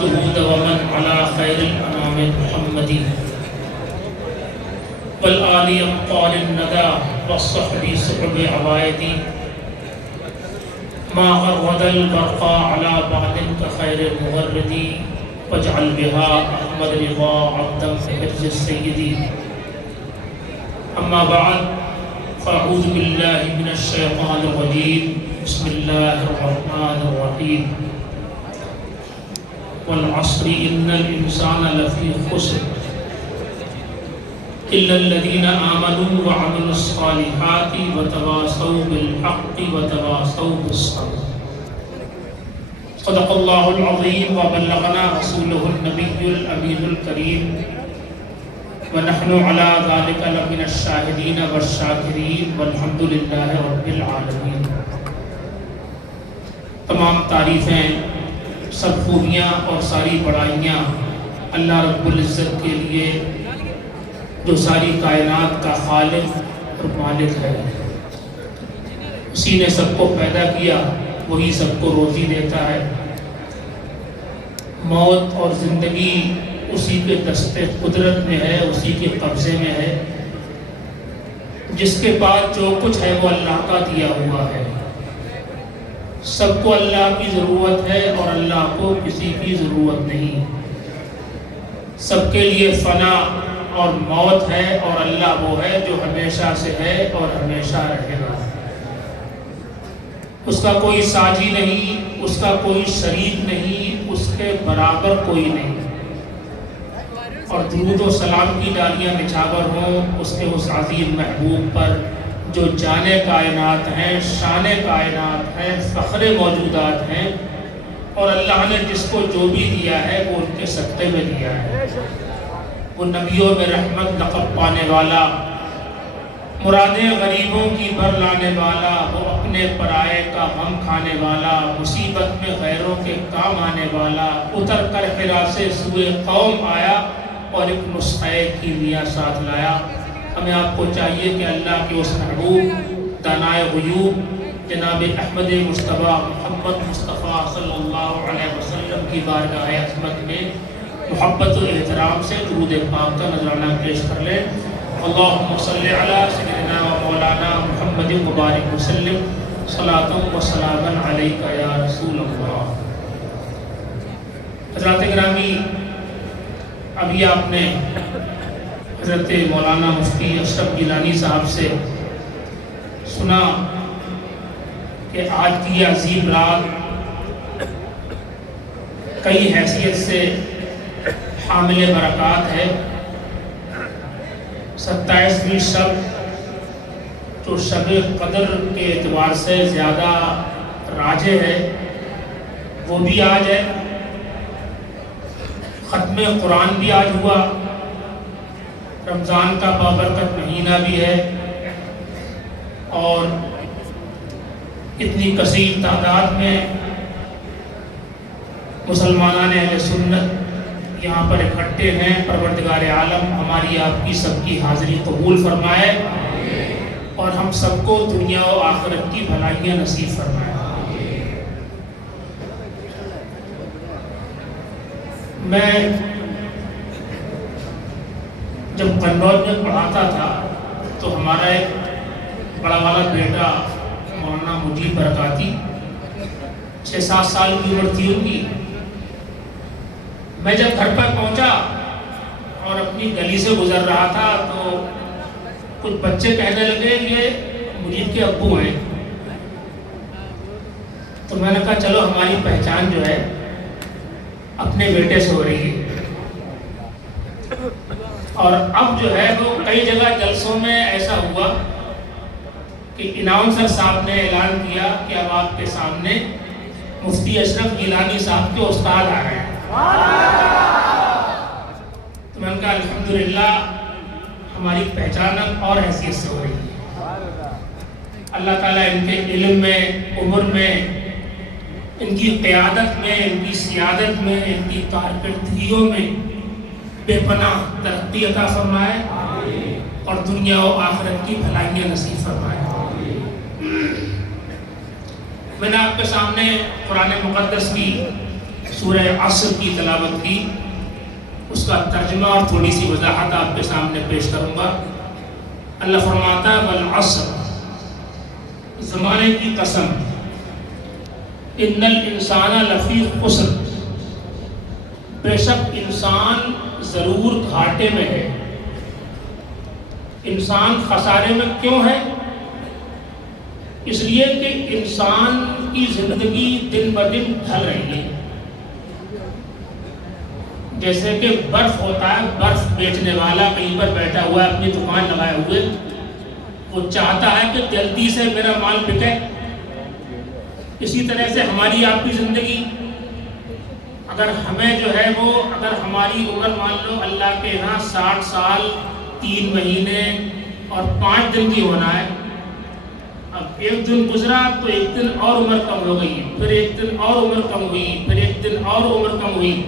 صلاته دوما على خير الأنام محمد والآل أبطال الندى والصحب صحب عوائدي ما غرد البرقى على بعد كخير المغرد واجعل بها أحمد رضا عبدا حرز السيد. أما بعد فأعوذ بالله من الشيطان الرجيم. بسم الله الرحمن الرحيم. والعصر إن الإنسان لفي خسر إلا الذين آمنوا وعملوا الصالحات وتواصوا بالحق وتواصوا بالصبر. صدق الله العظيم وبلغنا رسوله النبي الأمين الكريم ونحن على ذلك لمن الشاهدين والشاكرين والحمد لله رب العالمين. تمام تعریفیں، سب خوبیاں اور ساری بڑائیاں اللہ رب العزت کے لیے جو ساری کائنات کا خالق اور مالک ہے. اسی نے سب کو پیدا کیا، وہی سب کو روزی دیتا ہے. موت اور زندگی اسی کے دست قدرت میں ہے، اسی کے قبضے میں ہے. جس کے پاس جو کچھ ہے وہ اللہ کا دیا ہوا ہے. سب کو اللہ کی ضرورت ہے اور اللہ کو کسی کی ضرورت نہیں. سب کے لیے فنا اور موت ہے اور اللہ وہ ہے جو ہمیشہ سے ہے اور ہمیشہ رہے گا. اس کا کوئی ساجی نہیں، اس کا کوئی شریک نہیں، اس کے برابر کوئی نہیں. اور درود و سلام کی ڈالیاں نچھاور ہوں اس کے اس عظیم محبوب پر جو جان کائنات ہیں، شان کائنات ہیں، فخر موجودات ہیں، اور اللہ نے جس کو جو بھی دیا ہے وہ ان کے صدقے میں دیا ہے. وہ نبیوں میں رحمت لقب پانے والا، مرادیں غریبوں کی بھر لانے والا، وہ اپنے پرائے کا غم کھانے والا، مصیبت میں غیروں کے کام آنے والا، اتر کر حرا سے سوئے قوم آیا اور ایک نسخہ کیمیا ساتھ لایا. ہمیں آپ کو چاہیے کہ اللہ کے اس محبوب دانائے غیوب جناب احمد مصطفیٰ محمد مصطفیٰ صلی اللہ علیہ وسلم کی بارگاہ عظمت میں محبت و احترام سے درود پاک کا نذرانہ پیش کر لیں. اللہم صلی علی سیدنا و مولانا محمد مبارک وسلم صلاۃ و سلاما علیک یا رسول اللہ. حضرات گرامی، ابھی آپ نے حضرت مولانا مفتی اشرف گیلانی صاحب سے سنا کہ آج کی عظیم رات کئی حیثیت سے حامل برکات ہے. 27ویں شب جو شب قدر کے اعتبار سے زیادہ راجع ہے وہ بھی آج ہے. ختم قرآن بھی آج ہوا. رمضان کا بابرکت مہینہ بھی ہے اور اتنی کثیر تعداد میں مسلمانان اہل سنت یہاں پر اکٹھے ہیں. پروردگار عالم ہماری آپ کی سب کی حاضری قبول فرمائے اور ہم سب کو دنیا و آخرت کی بھلائیاں نصیب فرمائے. میں جب قنوج میں پڑھاتا تھا تو ہمارا ایک بڑا والا بیٹا مولانا مجیب برکاتی 6-7 سال کی عمر تھی ان کی. میں جب گھر پر پہنچا اور اپنی گلی سے گزر رہا تھا تو کچھ بچے کہنے لگے یہ مجیب کے ابو ہیں. تو میں نے کہا چلو ہماری پہچان جو ہے اپنے بیٹے سے ہو رہی ہے. اور اب جو ہے وہ کئی جگہ جلسوں میں ایسا ہوا کہ اناؤنسر صاحب نے اعلان کیا کہ اب آپ کے سامنے مفتی اشرف گیلانی صاحب کے استاد آ رہے ہیں. تو میں نے کہا الحمدللہ ہماری پہچان اور حیثیت سے ہو رہی ہے. اللہ تعالیٰ ان کے علم میں، عمر میں، ان کی قیادت میں، ان کی سیادت میں، ان کی کارکردگیوں میں بے پناہ ترقی عطا فرمائے اور دنیا و آخرت کی بھلائیاں نصیب فرمائے. میں نے آپ کے سامنے قرآن مقدس کی سورہ عصر کی تلاوت کی، اس کا ترجمہ اور تھوڑی سی وضاحت آپ کے سامنے پیش کروں گا۔ اللہ فرماتا ہے والعصر، زمانے کی قسم، ان الانسان لفی خسر، بے شک انسان ضرور گھاٹے میں ہے۔ انسان خسارے میں کیوں ہے؟ اس لیے کہ انسان کی زندگی دن بدن ڈھل رہی ہے۔ جیسے کہ برف ہوتا ہے، برف بیچنے والا کہیں پر بیٹھا ہوا ہے اپنی دکان لگائے ہوئے، وہ چاہتا ہے کہ جلدی سے میرا مال بکے۔ اسی طرح سے ہماری آپ کی زندگی، اگر ہمیں جو ہے وہ، اگر ہماری عمر مان لو اللہ کے یہاں 60 سال 3 مہینے اور 5 دن کی ہونا ہے، اب ایک دن گزرا تو ایک دن اور عمر کم ہو گئی، پھر ایک دن اور عمر کم ہوئی، پھر ایک دن اور عمر کم ہوئی،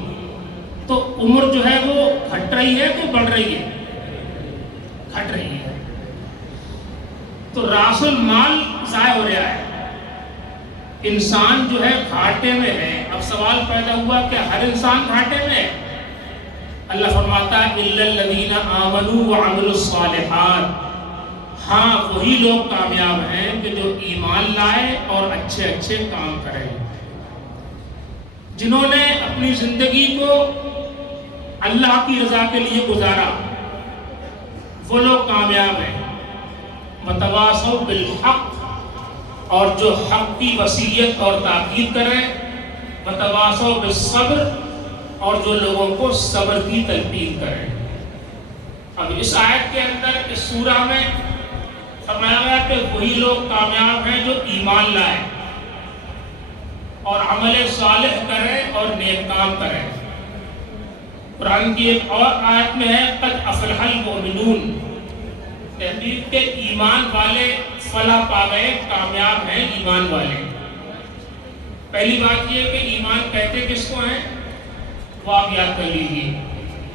تو عمر جو ہے وہ گھٹ رہی ہے کہ بڑھ رہی ہے؟ گھٹ رہی ہے۔ تو راس المال ضائع ہو رہا ہے، انسان جو ہے گھاٹے میں ہے۔ اب سوال پیدا ہوا کہ ہر انسان گھاٹے میں ہے؟ اللہ فرماتا ہے الا الذین آمنوا وعملوا الصالحات، ہاں وہی لوگ کامیاب ہیں کہ جو ایمان لائے اور اچھے اچھے کام کریں، جنہوں نے اپنی زندگی کو اللہ کی رضا کے لیے گزارا، وہ لوگ کامیاب ہیں۔ وتواصوا بالحق، اور جو حق کی وصیت اور تاکید کریں، وتواصوا بالصبر، اور جو لوگوں کو صبر کی تلقین کریں۔ اب اس آیت کے اندر اس سورہ میں فرمایا گیا کہ وہی لوگ کامیاب ہیں جو ایمان لائے اور عمل صالح کریں اور نیک کام کریں۔ قرآن کی ایک اور آیت میں ہے قد افلح المؤمنون، تحقیق کے ایمان والے فلاح پا گئے، کامیاب ہیں ایمان والے۔ پہلی بات یہ کہ ایمان کہتے کس کو ہیں، وہ آپ یاد کر لیجیے۔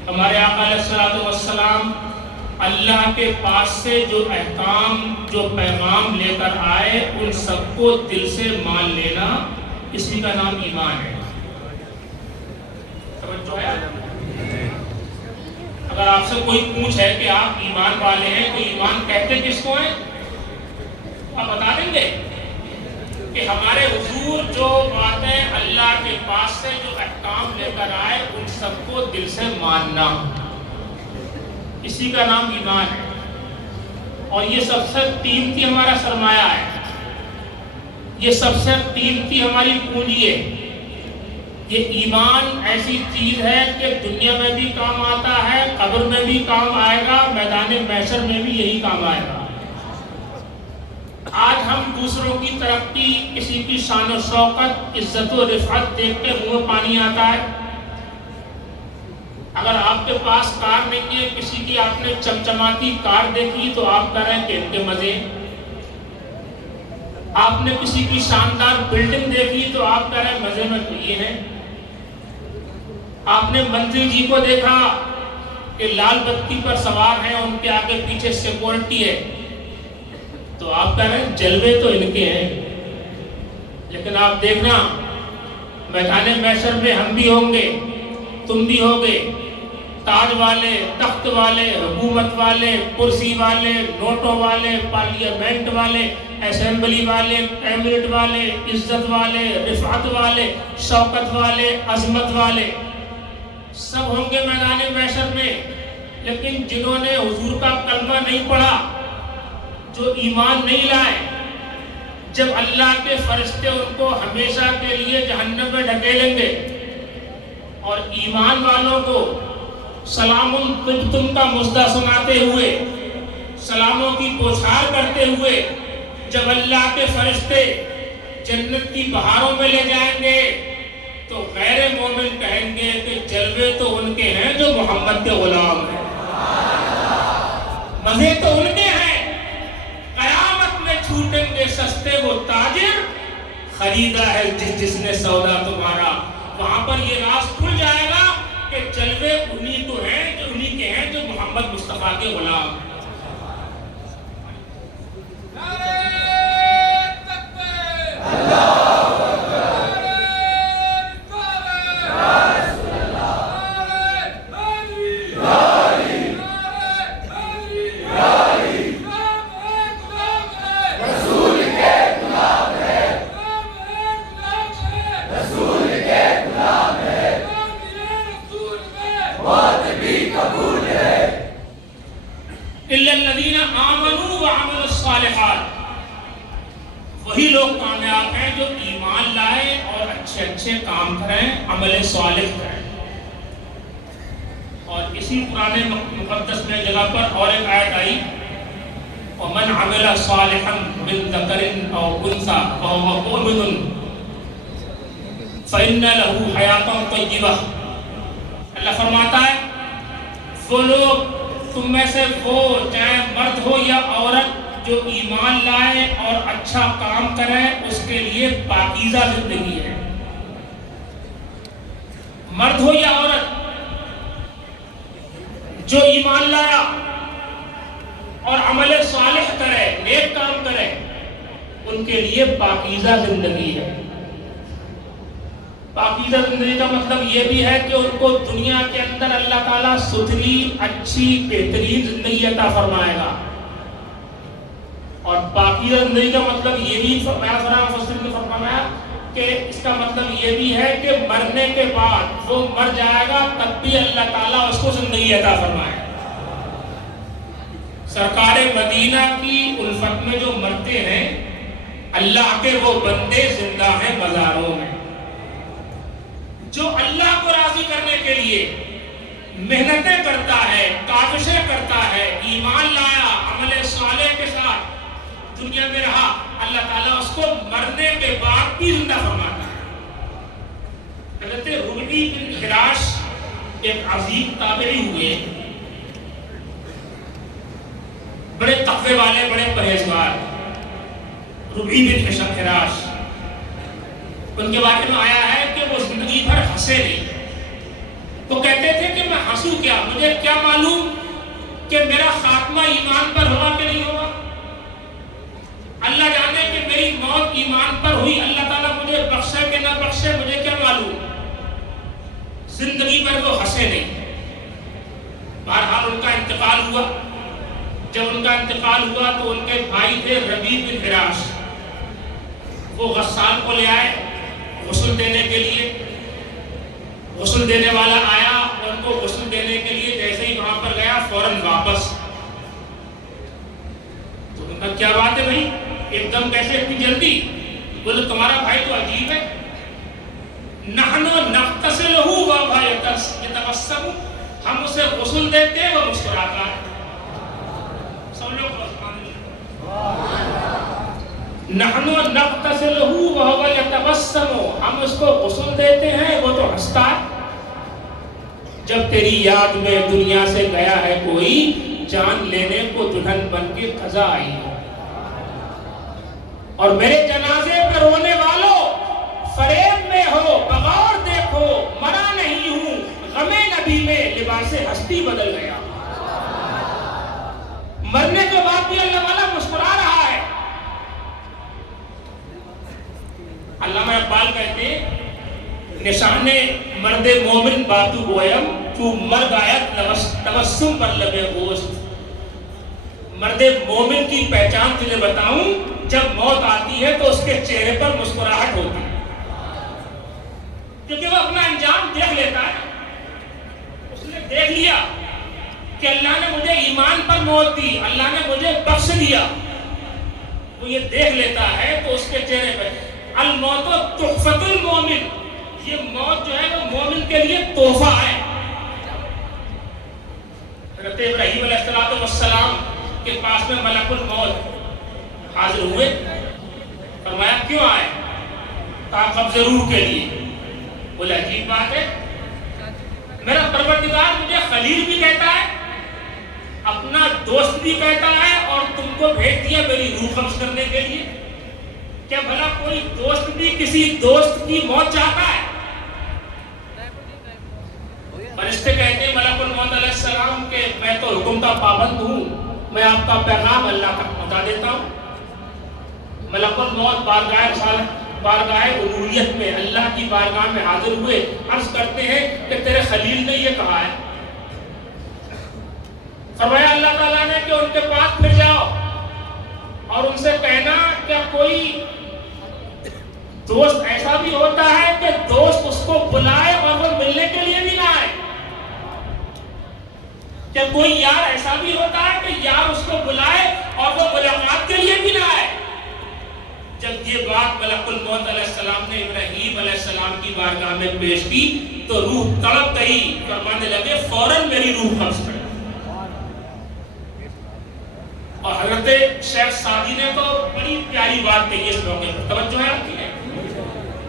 ہمارے آقا علیہ الصلوۃ والسلام اللہ کے پاس سے جو احکام، جو پیغام لے کر آئے، ان سب کو دل سے مان لینا، اسی کا نام ایمان ہے۔ توجہ ہے؟ اگر آپ سے کوئی پوچھے کہ آپ ایمان والے ہیں تو ایمان کہتے کس کو ہیں، آپ بتا دیں گے کہ ہمارے حضور جو باتیں اللہ کے پاس سے جو احکام لے کر آئے، ان سب کو دل سے ماننا، اسی کا نام ایمان ہے۔ اور یہ سب سے قیمتی ہمارا سرمایہ ہے، یہ سب سے قیمتی ہماری پونجی ہے۔ یہ ایمان ایسی چیز ہے کہ دنیا میں بھی کام آتا ہے، قبر میں بھی کام آئے گا، میدان محشر میں بھی یہی کام آئے گا۔ آج ہم دوسروں کی ترقی، کسی کی شان و شوکت، عزت و رفعت دیکھ کے منہ میں پانی آتا ہے۔ اگر آپ کے پاس کار نہیں ہے، کسی کی آپ نے چمچماتی کار دیکھی تو آپ کہہ رہے ہیں کہ ان کے مزے۔ آپ نے کسی کی شاندار بلڈنگ دیکھی تو آپ کہہ رہے ہیں مزے میں تو یہ ہے۔ آپ نے منتری جی کو دیکھا کہ لال بتی پر سوار ہیں، ان کے آگے پیچھے سیکورٹی ہے، تو آپ کہہ رہے ہیں جلوے تو ان کے ہیں۔ لیکن آپ دیکھنا میدان محشر میں ہم بھی ہوں گے، تم بھی ہوگے، تاج والے، تخت والے، حکومت والے، کرسی والے، نوٹوں والے، پارلیمنٹ والے، اسمبلی والے، کیبنٹ والے، عزت والے، رفعت والے، شوکت والے، عظمت والے، سب ہوں گے میدان محشر میں۔ لیکن جنہوں نے حضور کا کلمہ نہیں پڑھا، جو ایمان نہیں لائے، جب اللہ کے فرشتے ان کو ہمیشہ کے لیے جہنم میں ڈھکیلیں گے، اور ایمان والوں کو سلام طبتم کا مژدہ سناتے ہوئے، سلاموں کی پوچھار کرتے ہوئے جب اللہ کے فرشتے جنت کی بہاروں میں لے جائیں گے، تو غیر مومن کہیں گے کہ جلوے تو ان کے ہیں جو محمد کے غلام ہیں، مزے تو ان کے ہیں۔ قیامت میں چھوٹیں گے سستے وہ تاجر، خریدا ہے جس نے سودا تمہارا۔ وہاں پر یہ راز کھل جائے گا کہ جلوے انہی تو ہیں، جو انہی کے ہیں جو محمد مصطفیٰ کے غلام۔ اچھے کام کریں، عمل صالح کریں. اور اسی قرآن مقدس میں جگہ پر اور ایک آیت آئی، وَمَنْ عَمِلَ صَالِحًا مِنْ ذَكَرٍ أَوْ أُنْثَىٰ وَهُوَ مُؤْمِنٌ فَإِنَّ لَهُ حَيَاةً طَيِّبَةً. اللہ فرماتا ہے وہ لوگ تم میں سے وہ چاہے مرد ہو یا عورت جو ایمان لائے اور اچھا کام کرے اس کے لیے پاکیزہ زندگی ہے. مرد ہو یا عورت جو ایمان لایا اور عمل صالح کرے، نیک کام کرے، ان کے لیے پاکیزہ زندگی ہے. پاکیزہ زندگی کا مطلب یہ بھی ہے کہ ان کو دنیا کے اندر اللہ تعالیٰ ستھری، اچھی، بہترین زندگی عطا فرمائے گا. اور پاکیزہ زندگی کا مطلب یہ بھی فرمایا کہ اس کا مطلب یہ بھی ہے کہ مرنے کے بعد وہ مر جائے گا تب بھی اللہ تعالیٰ اس کو زندگی عطا فرمائے. سرکار مدینہ کی الفت میں جو مرتے ہیں اللہ کے وہ بندے زندہ ہیں مزاروں میں. جو اللہ کو راضی کرنے کے لیے محنتیں کرتا ہے، کاوشیں کرتا ہے، ایمان لایا، عمل صالح کے ساتھ دنیا میں رہا، اللہ تعالیٰ اس کو مرنے کے بعد بھی زندہ فرماتا ہے. حضرت ربعی بن حراش ایک عظیم تابعی ہوئے، بڑے تقوی والے، بڑے پرہیزگار. ربعی بن حراش، ان کے بارے میں آیا ہے کہ وہ زندگی بھر ہنسے نہیں. وہ کہتے تھے کہ میں ہنسوں کیا، مجھے کیا معلوم کہ میرا خاتمہ ایمان پر ہوگا کہ نہیں ہوگا. اللہ جانے کہ میری موت ایمان پر ہوئی، اللہ تعالیٰ مجھے بخشے کہ نہ بخشے، مجھے کیا معلوم. زندگی بھر وہ ہنسے نہیں. بہرحال ان کا انتقال ہوا. جب ان کا انتقال ہوا تو ان کے بھائی تھے ربیع بن حراش، وہ غسال کو لے آئے غسل دینے کے لیے. غسل دینے والا آیا اور ان کو غسل دینے کے لیے جیسے ہی وہاں پر گیا فوراً واپس. تو ان کا کیا بات ہے بھائی، ایک دم کیسے اتنی جلدی؟ بولے تمہارا بھائی تو عجیب ہے. نحن نغتسلہ وهو یتبسم، ہم اسے غسل دیتے ہیں وہ مسکراتا ہے. سب لوگ نحن نغتسلہ وهو یتبسم، ہم اس کو غسل دیتے ہیں وہ تو ہنستا ہے. جب تیری یاد میں دنیا سے گیا ہے کوئی، جان لینے کو دلہن بن کے قضا آئی ہے. اور میرے جنازے پر رونے والوں فریب میں ہو، بغور دیکھو، مرا نہیں ہوں، غم نبی میں لباس ہستی بدل گیا. مرنے کے بعد بھی اللہ والا مسکرا رہا ہے. علامہ اقبال کہتے ہیں نشان مرد مومن باتو گویم تو مرد آیت تبسم پر لبے گوشت. مرد مومن کی پہچان تجھے بتاؤں، جب موت آتی ہے تو اس کے چہرے پر مسکراہٹ ہوتی ہے، کیونکہ وہ اپنا انجام دیکھ لیتا ہے. اس نے دیکھ لیا کہ اللہ نے مجھے ایمان پر موت دی، اللہ نے مجھے بخش دیا. وہ یہ دیکھ لیتا ہے تو اس کے چہرے پہ الموت تحفۃ المومن، یہ موت جو ہے وہ مومن کے لیے تحفہ ہے. حضرت ابراہیم علیہ السلام کے پاس میں ملک الموت حاضر ہوئے. فرمایا کیوں آئے؟ کہا قبض روح کے لیے. بولے عجیب بات ہے، میرا پروردگار مجھے خلیل بھی کہتا ہے، اپنا دوست بھی کہتا ہے، اور تم کو بھیج دیا میری روح قبض کرنے کے لیے. کیا بھلا کوئی دوست بھی کسی دوست کی موت چاہتا ہے؟ فرشتے کہتے ہیں ملک الموت علیہ السلام کہ میں تو حکم کا پابند ہوں، میں آپ کا پیغام اللہ تک پہنچا دیتا ہوں. ملک الموت بارگاہ الوہیت میں اللہ کی بارگاہ میں حاضر ہوئے، عرض کرتے ہیں کہ تیرے خلیل نے یہ کہا ہے. فرمایا اللہ تعالیٰ نے کہ ان کے پاس پھر جاؤ اور ان سے کہنا کہ کوئی دوست ایسا بھی ہوتا ہے کہ دوست اس کو بلائے اور وہ ملنے کے لیے بھی نہ آئے. کہ کوئی یار ایسا بھی ہوتا ہے کہ یار اس کو بلائے اور وہ ملاقات کے لیے بھی نہ آئے. جب یہ بات ملک الموت علیہ السلام نے ابراہیم علیہ السلام کی بارگاہ میں پیش کی تو روح تڑپ گئی، فرمانے لگے فوراً میری روح قبض کر۔ اور حضرت شیخ سعدی نے تو بڑی پیاری بات کہی اس موقع پر، توجہ ہے آپ کی؟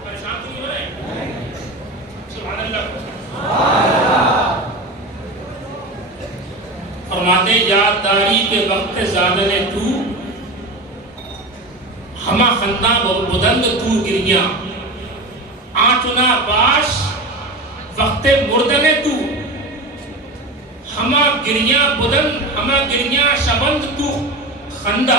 پریشان تو نہیں ہو رہے؟ سبحان اللہ۔ فرماتے یادداری کے وقت زادن تو ہما خندہ بدند تو گریاں آنچنا باش وقت مردن تو ہما گریاں بدند ہما گریاں شبند تو خندہ۔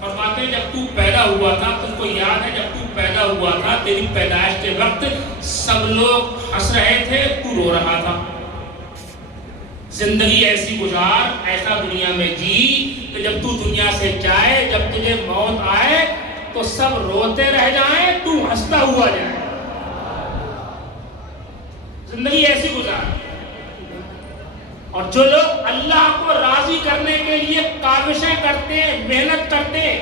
فرماتے جب تو پیدا ہوا تھا، تم کو یاد ہے جب تو پیدا ہوا تھا تیری پیدائش کے وقت سب لوگ ہنس رہے تھے، تو رو رہا تھا۔ زندگی ایسی گزار، ایسا دنیا میں جی کہ جب تو دنیا سے جائے، جب تجھے موت آئے تو سب روتے رہ جائیں، تو ہنستا ہوا جائے۔ زندگی ایسی گزار۔ اور جو لوگ اللہ کو راضی کرنے کے لیے کاوشیں کرتے ہیں، محنت کرتے ہیں،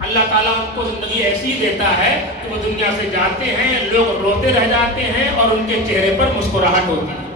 اللہ تعالیٰ ان کو زندگی ایسی دیتا ہے کہ وہ دنیا سے جاتے ہیں، لوگ روتے رہ جاتے ہیں اور ان کے چہرے پر مسکراہٹ ہوتی ہے۔